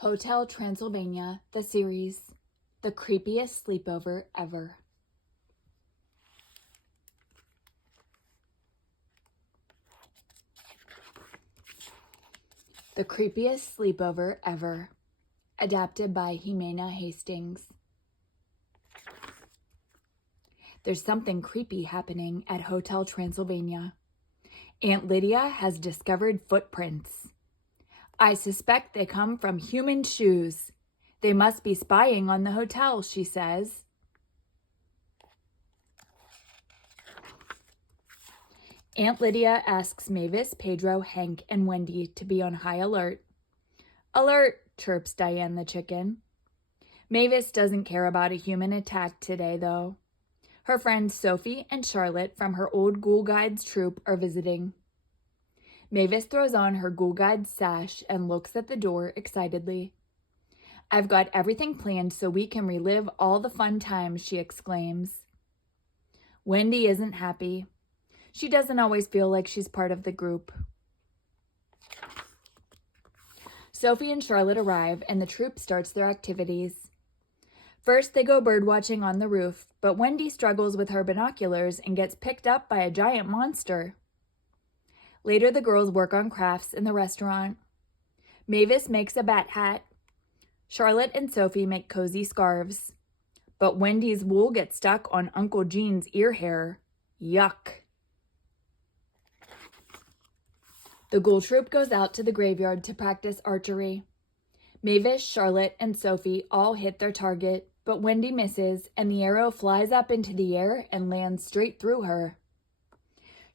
Hotel Transylvania, the series, the creepiest sleepover ever. The creepiest sleepover ever. Adapted by Ximena Hastings. There's something creepy happening at Hotel Transylvania. Aunt Lydia has discovered footprints. I suspect they come from human shoes. They must be spying on the hotel, she says. Aunt Lydia asks Mavis, Pedro, Hank, and Wendy to be on high alert. Alert, chirps Diane the chicken. Mavis doesn't care about a human attack today, though. Her friends Sophie and Charlotte from her old Ghoul Guides troupe are visiting. Mavis throws on her Ghoul Guides sash and looks at the door excitedly. I've got everything planned so we can relive all the fun times, she exclaims. Wendy isn't happy. She doesn't always feel like she's part of the group. Sophie and Charlotte arrive and the troupe starts their activities. First, they go birdwatching on the roof, but Wendy struggles with her binoculars and gets picked up by a giant monster. Later, the girls work on crafts in the restaurant. Mavis makes a bat hat. Charlotte and Sophie make cozy scarves. But Wendy's wool gets stuck on Uncle Gene's ear hair. Yuck. The Ghoul Troop goes out to the graveyard to practice archery. Mavis, Charlotte, and Sophie all hit their target, but Wendy misses and the arrow flies up into the air and lands straight through her.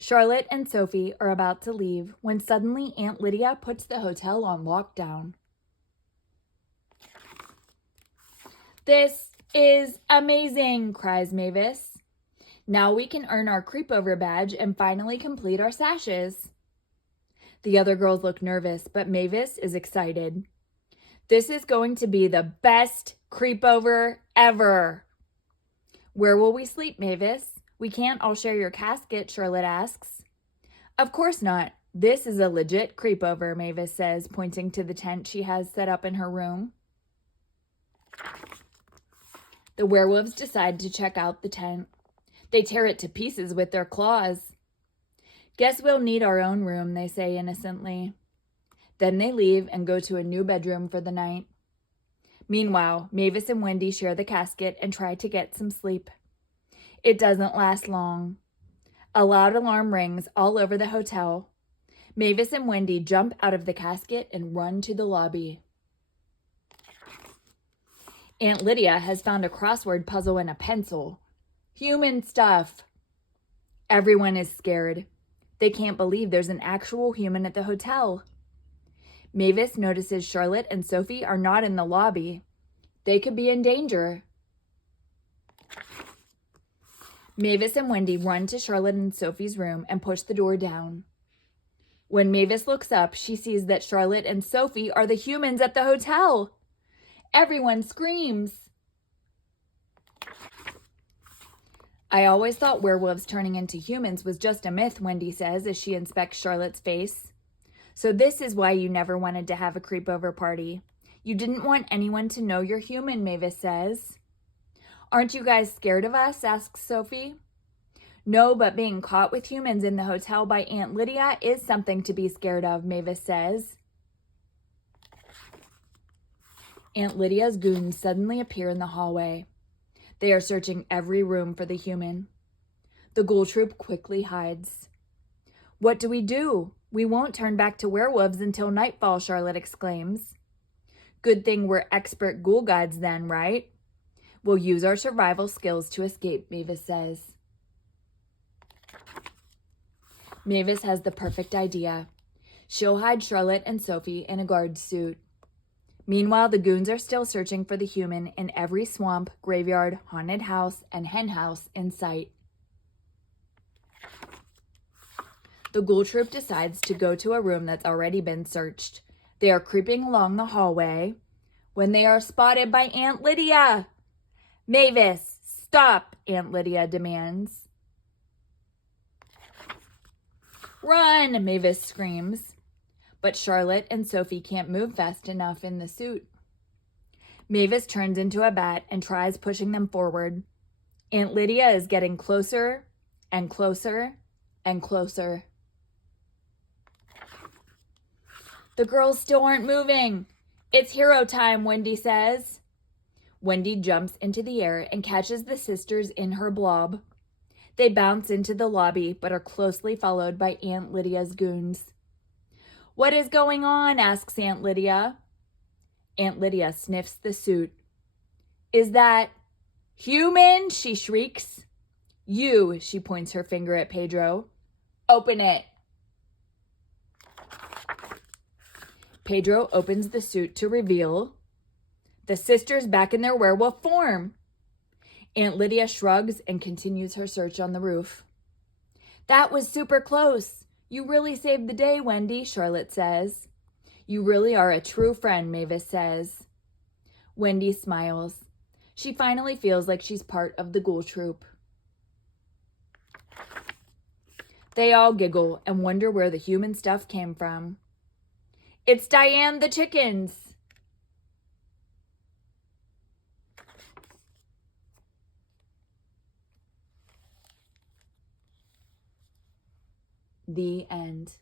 Charlotte and Sophie are about to leave when suddenly Aunt Lydia puts the hotel on lockdown. This is amazing, cries Mavis. Now we can earn our creepover badge and finally complete our sashes. The other girls look nervous, but Mavis is excited. This is going to be the best creepover ever. Where will we sleep, Mavis? We can't all share your casket, Charlotte asks. Of course not. This is a legit creepover, Mavis says, pointing to the tent she has set up in her room. The werewolves decide to check out the tent. They tear it to pieces with their claws. Guess we'll need our own room, they say innocently. Then they leave and go to a new bedroom for the night. Meanwhile, Mavis and Wendy share the casket and try to get some sleep. It doesn't last long. A loud alarm rings all over the hotel. Mavis and Wendy jump out of the casket and run to the lobby. Aunt Lydia has found a crossword puzzle and a pencil. Human stuff. Everyone is scared. They can't believe there's an actual human at the hotel. Mavis notices Charlotte and Sophie are not in the lobby. They could be in danger. Mavis and Wendy run to Charlotte and Sophie's room and push the door down. When Mavis looks up, she sees that Charlotte and Sophie are the humans at the hotel. Everyone screams. I always thought werewolves turning into humans was just a myth, Wendy says as she inspects Charlotte's face. So this is why you never wanted to have a creepover party. You didn't want anyone to know you're human, Mavis says. Aren't you guys scared of us? Asks Sophie. No, but being caught with humans in the hotel by Aunt Lydia is something to be scared of, Mavis says. Aunt Lydia's goons suddenly appear in the hallway. They are searching every room for the human. The Ghoul Troop quickly hides. What do? We won't turn back to werewolves until nightfall, Charlotte exclaims. Good thing we're expert Ghoul Guides then, right? We'll use our survival skills to escape, Mavis says. Mavis has the perfect idea. She'll hide Charlotte and Sophie in a guard suit. Meanwhile, the goons are still searching for the human in every swamp, graveyard, haunted house, and hen house in sight. The Ghoul Troop decides to go to a room that's already been searched. They are creeping along the hallway when they are spotted by Aunt Lydia. Mavis, stop, Aunt Lydia demands. Run, Mavis screams. But Charlotte and Sophie can't move fast enough in the suit. Mavis turns into a bat and tries pushing them forward. Aunt Lydia is getting closer and closer and closer. The girls still aren't moving. It's hero time, Wendy says. Wendy jumps into the air and catches the sisters in her blob. They bounce into the lobby but are closely followed by Aunt Lydia's goons. What is going on? Asks Aunt Lydia. Aunt Lydia sniffs the suit. Is that human? She shrieks. You, she points her finger at Pedro. Open it. Pedro opens the suit to reveal the sisters back in their werewolf form. Aunt Lydia shrugs and continues her search on the roof. That was super close. You really saved the day, Wendy, Charlotte says. You really are a true friend, Mavis says. Wendy smiles. She finally feels like she's part of the ghoul troupe. They all giggle and wonder where the human stuff came from. It's Diane the chickens. The end.